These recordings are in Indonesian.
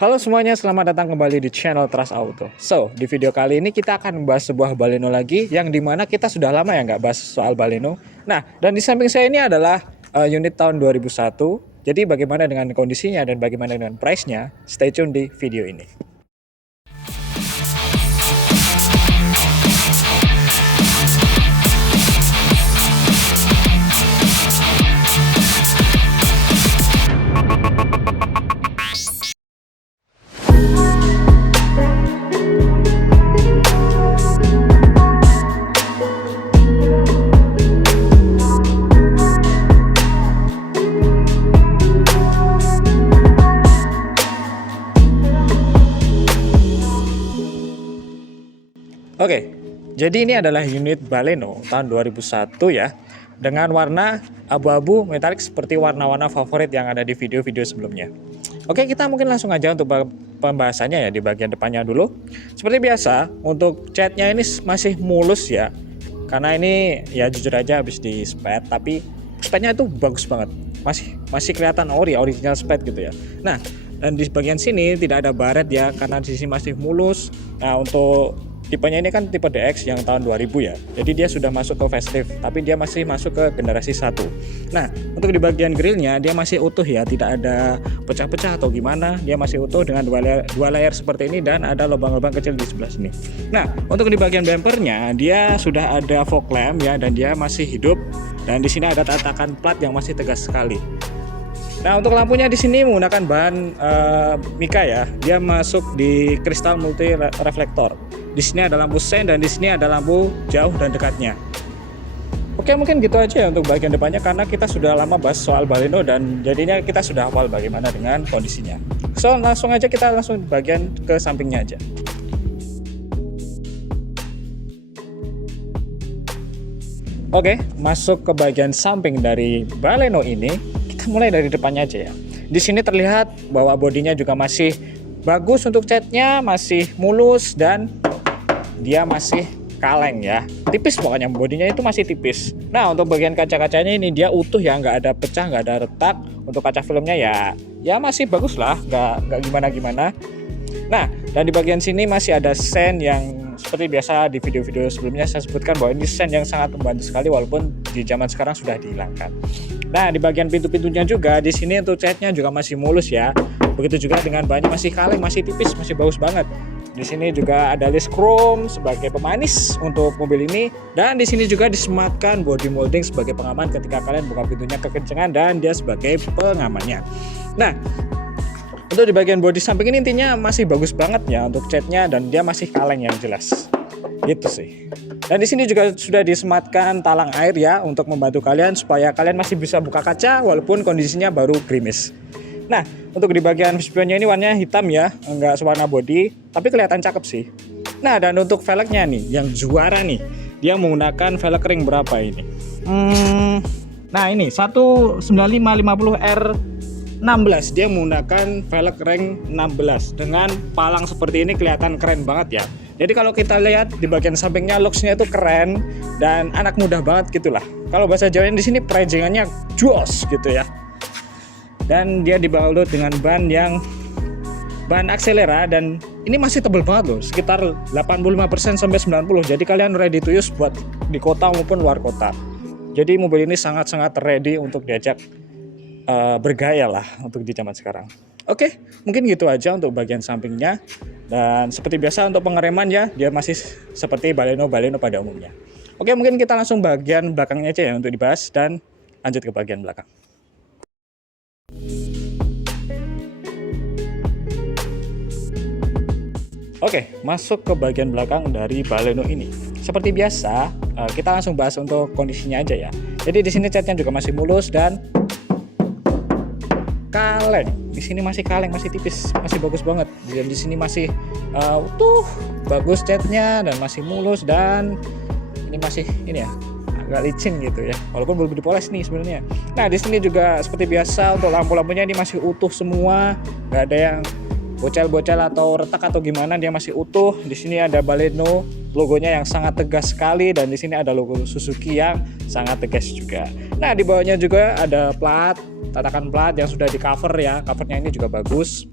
Halo semuanya, selamat datang kembali di channel Trust Auto. So, di video kali ini kita akan membahas sebuah baleno lagi yang dimana kita sudah lama ya nggak bahas soal baleno. Nah, dan di samping saya ini adalah unit tahun 2001. Jadi bagaimana dengan kondisinya dan bagaimana dengan price-nya? Stay tune di video ini. Oke, jadi ini adalah unit baleno tahun 2001 ya, dengan warna abu-abu metalik seperti warna-warna favorit yang ada di video-video sebelumnya. Oke, kita mungkin langsung aja untuk pembahasannya ya di bagian depannya dulu. Seperti biasa, untuk catnya ini masih mulus ya, karena ini ya jujur aja habis di spet, tapi spetnya itu bagus banget, masih kelihatan original spet gitu ya. Nah, dan di bagian sini tidak ada baret ya, karena di sini masih mulus. Nah, untuk tipenya ini kan tipe DX yang tahun 2000 ya. Jadi dia sudah masuk ke facelift, tapi dia masih masuk ke generasi 1. Nah, untuk di bagian grillnya dia masih utuh ya, tidak ada pecah-pecah atau gimana. Dia masih utuh dengan dua layer seperti ini dan ada lubang-lubang kecil di sebelah sini. Nah, untuk di bagian bumpernya dia sudah ada fog lamp ya, dan dia masih hidup. Dan di sini ada tatakan plat yang masih tegas sekali. Nah, untuk lampunya di sini menggunakan bahan Mika ya. Dia masuk di kristal multi reflektor. Di sini ada lampu sen dan di sini ada lampu jauh dan dekatnya. Oke, mungkin gitu aja ya untuk bagian depannya, karena kita sudah lama bahas soal baleno dan jadinya kita sudah hafal bagaimana dengan kondisinya. So, langsung aja kita langsung bagian ke sampingnya aja. Oke, masuk ke bagian samping dari baleno ini. Kita mulai dari depannya aja ya. Di sini terlihat bahwa bodinya juga masih bagus untuk catnya, masih mulus dan dia masih kaleng ya, tipis pokoknya, bodinya itu masih tipis. Nah, untuk bagian kaca-kacanya ini dia utuh ya, nggak ada pecah, nggak ada retak. Untuk kaca filmnya ya masih bagus lah, nggak gimana-gimana. Nah, dan di bagian sini masih ada sen yang seperti biasa di video-video sebelumnya saya sebutkan bahwa ini sen yang sangat membantu sekali walaupun di zaman sekarang sudah dihilangkan. Nah, di bagian pintu-pintunya juga di sini untuk catnya juga masih mulus ya. Begitu juga dengan bannya masih kaleng, masih tipis, masih bagus banget. Di sini juga ada list chrome sebagai pemanis untuk mobil ini, dan di sini juga disematkan body molding sebagai pengaman ketika kalian buka pintunya kekencengan, dan dia sebagai pengamannya. Nah, untuk di bagian bodi samping ini intinya masih bagus banget ya untuk catnya, dan dia masih kaleng yang jelas. Gitu sih. Dan di sini juga sudah disematkan talang air ya untuk membantu kalian supaya kalian masih bisa buka kaca walaupun kondisinya baru gerimis. Nah, untuk di bagian spionnya ini warnanya hitam ya, enggak sewarna body, tapi kelihatan cakep sih. Nah, dan untuk velgnya nih, yang juara nih, dia menggunakan velg ring berapa ini? Nah, ini 19550R16, dia menggunakan velg ring 16 dengan palang seperti ini, kelihatan keren banget ya. Jadi kalau kita lihat di bagian sampingnya, looks-nya itu keren dan anak muda banget gitulah. Kalau bahasa Jawanya di sini prejengannya jos gitu ya. Dan dia dibalut dengan ban Axelera, dan ini masih tebal banget loh, sekitar 85% sampai 90%. Jadi kalian ready to use buat di kota maupun luar kota. Jadi mobil ini sangat-sangat ready untuk diajak bergaya lah untuk di zaman sekarang. Oke, mungkin gitu aja untuk bagian sampingnya. Dan seperti biasa untuk pengereman ya, dia masih seperti baleno pada umumnya. Oke, mungkin kita langsung bagian belakangnya aja ya untuk dibahas dan lanjut ke bagian belakang. Oke, masuk ke bagian belakang dari baleno ini. Seperti biasa, kita langsung bahas untuk kondisinya aja ya. Jadi di sini catnya juga masih mulus dan kaleng. Di sini masih kaleng, masih tipis, masih bagus banget. Dan di sini masih utuh, bagus catnya dan masih mulus, dan ini masih ini ya, agak licin gitu ya. Walaupun belum dipoles nih sebenarnya. Nah, di sini juga seperti biasa untuk lampu-lampunya ini masih utuh semua, nggak ada yang bocel-bocel atau retak atau gimana, dia masih utuh. Di sini ada baleno, logonya yang sangat tegas sekali, dan di sini ada logo Suzuki yang sangat tegas juga. Nah, di bawahnya juga ada plat, tatakan plat yang sudah di cover ya. Covernya ini juga bagus.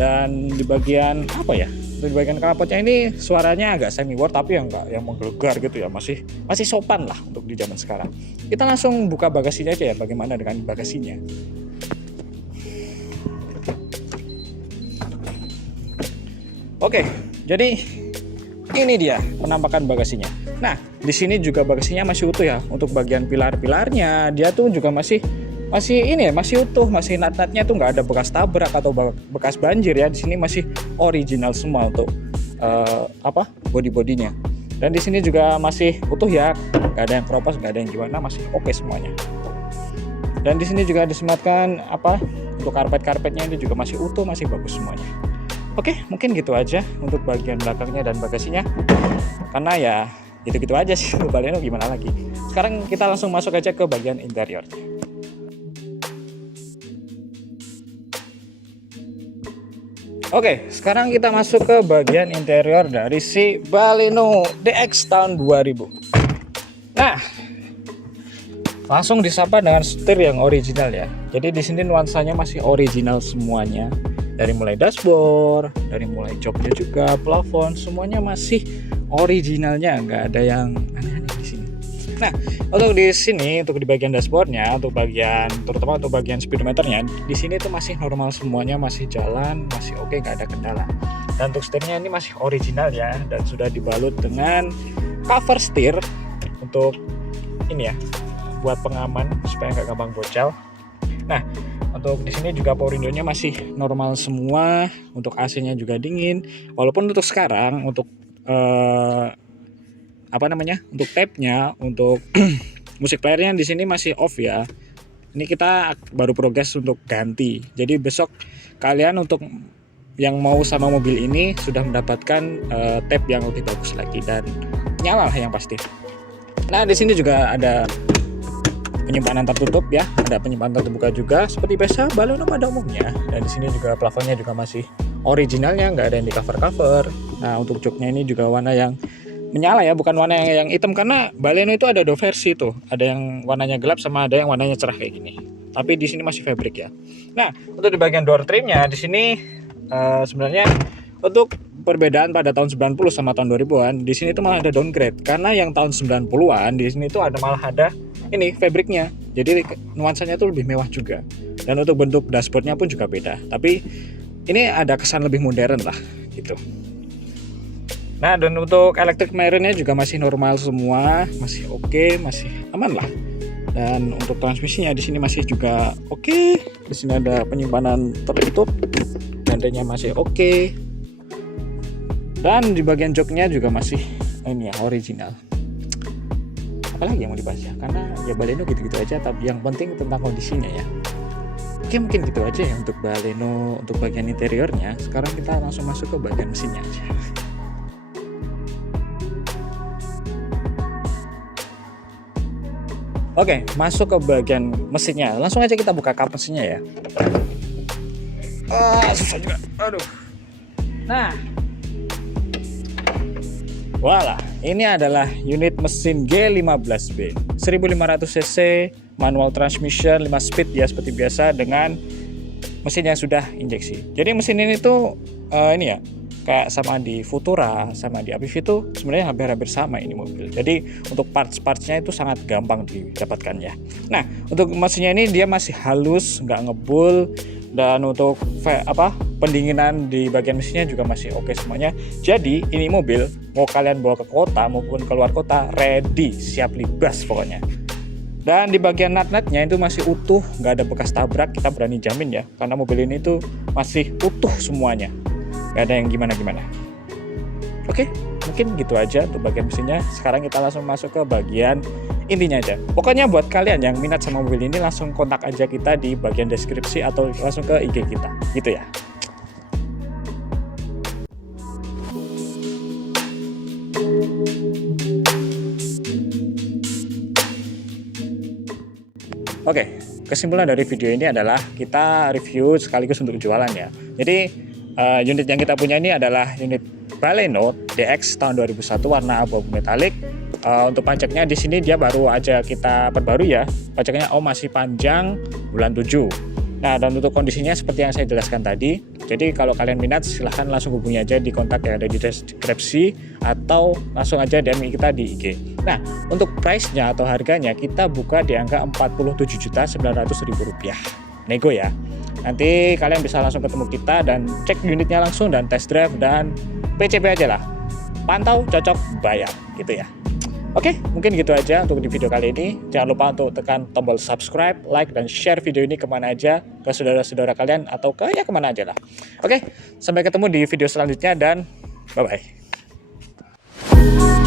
Dan di bagian apa ya? Di bagian knalpotnya ini suaranya agak semi word, tapi yang enggak yang menggelegar gitu ya, masih sopan lah untuk di zaman sekarang. Kita langsung buka bagasinya aja ya, bagaimana dengan bagasinya. Oke, jadi ini dia penampakan bagasinya. Nah, di sini juga bagasinya masih utuh ya. Untuk bagian pilar-pilarnya dia tuh juga masih ini ya, masih utuh, masih nat-natnya tuh nggak ada bekas tabrak atau bekas banjir ya. Di sini masih original semua untuk body-bodinya. Dan di sini juga masih utuh ya, nggak ada yang keropos, nggak ada yang gimana, masih oke semuanya. Dan di sini juga disematkan untuk karpet-karpetnya itu juga masih utuh, masih bagus semuanya. Oke, mungkin gitu aja untuk bagian belakangnya dan bagasinya. Karena ya gitu-gitu aja sih, Baleno gimana lagi. Sekarang kita langsung masuk aja ke bagian interiornya. Oke, sekarang kita masuk ke bagian interior dari si Baleno DX tahun 2000. Nah, langsung disapa dengan setir yang original ya. Jadi di sini nuansanya masih original semuanya. Dari mulai dashboard, dari mulai joknya juga, plafon, semuanya masih originalnya, nggak ada yang aneh-aneh di sini. Nah, untuk di sini, untuk di bagian dashboardnya, terutama untuk bagian speedometernya, di sini tuh masih normal semuanya, masih jalan, masih oke, nggak ada kendala. Dan untuk setirnya ini masih original ya, dan sudah dibalut dengan cover setir untuk ini ya, buat pengaman supaya nggak gampang bocor. Nah, untuk di sini juga power window-nya masih normal semua, untuk AC-nya juga dingin. Walaupun untuk sekarang untuk untuk tab-nya, untuk musik player-nya di sini masih off ya. Ini kita baru progres untuk ganti. Jadi besok kalian untuk yang mau sama mobil ini sudah mendapatkan tab yang lebih bagus lagi dan nyala lah yang pasti. Nah, di sini juga ada penyimpanan tertutup ya, ada penyimpanan terbuka juga seperti biasa Baleno pada umumnya. Dan di sini juga plafonnya juga masih originalnya, nggak ada yang di cover. Nah, untuk joknya ini juga warna yang menyala ya, bukan warna yang hitam, karena Baleno itu ada dua versi tuh, ada yang warnanya gelap sama ada yang warnanya cerah kayak gini. Tapi di sini masih fabric ya. Nah, untuk di bagian door trimnya di sini sebenarnya untuk perbedaan pada tahun 90 sama tahun 2000-an, di sini tuh malah ada downgrade. Karena yang tahun 90-an di sini tuh malah ada ini fabriknya. Jadi nuansanya tuh lebih mewah juga. Dan untuk bentuk dashboardnya pun juga beda. Tapi ini ada kesan lebih modern lah gitu. Nah, dan untuk electric mirror-nya juga masih normal semua, masih oke, masih aman lah. Dan untuk transmisinya di sini masih juga oke. Di sini ada penyimpanan tertutup. Gandengnya masih oke. Dan di bagian joknya juga masih ini ya, original. Apalagi yang mau dibahas ya, karena ya Baleno gitu-gitu aja, tapi yang penting tentang kondisinya ya. Oke, mungkin gitu aja ya untuk Baleno, untuk bagian interiornya. Sekarang kita langsung masuk ke bagian mesinnya aja. Oke, masuk ke bagian mesinnya. Langsung aja kita buka kap mesinnya ya. Susah juga. Aduh. Nah, voila, ini adalah unit mesin G15B 1500 cc manual transmission 5 speed ya, seperti biasa dengan mesin yang sudah injeksi. Jadi mesin ini tuh ini ya, kayak sama di Futura sama di Aprilia itu sebenarnya hampir-hampir sama ini mobil. Jadi untuk parts-partsnya itu sangat gampang didapatkan ya. Nah, untuk mesinnya ini dia masih halus, nggak ngebul. Dan untuk pendinginan di bagian mesinnya juga masih oke semuanya. Jadi ini mobil mau kalian bawa ke kota maupun keluar kota ready, siap libas pokoknya. Dan di bagian nut-nutnya itu masih utuh, nggak ada bekas tabrak, kita berani jamin ya, karena mobil ini tuh masih utuh semuanya, nggak ada yang gimana-gimana. Oke, mungkin gitu aja untuk bagian mesinnya. Sekarang kita langsung masuk ke bagian intinya aja. Pokoknya buat kalian yang minat sama mobil ini, langsung kontak aja kita di bagian deskripsi atau langsung ke IG kita, gitu ya. Oke, kesimpulan dari video ini adalah kita review sekaligus untuk jualan ya. Jadi unit yang kita punya ini adalah unit Baleno DX tahun 2001 warna abu-abu metalik. Untuk pajaknya di sini dia baru aja kita perbarui ya. Pajaknya masih panjang bulan 7. Nah, dan untuk kondisinya seperti yang saya jelaskan tadi. Jadi kalau kalian minat silahkan langsung hubungi aja di kontak yang ada di deskripsi atau langsung aja DM kita di IG. Nah, untuk price-nya atau harganya kita buka di angka Rp47.900.000. Nego ya. Nanti kalian bisa langsung ketemu kita dan cek unitnya langsung dan test drive dan PCP aja lah. Pantau, cocok, bayar gitu ya. Oke, mungkin gitu aja untuk di video kali ini. Jangan lupa untuk tekan tombol subscribe, like, dan share video ini kemana aja, ke saudara-saudara kalian, atau ke ya kemana aja lah. Oke, sampai ketemu di video selanjutnya dan bye-bye.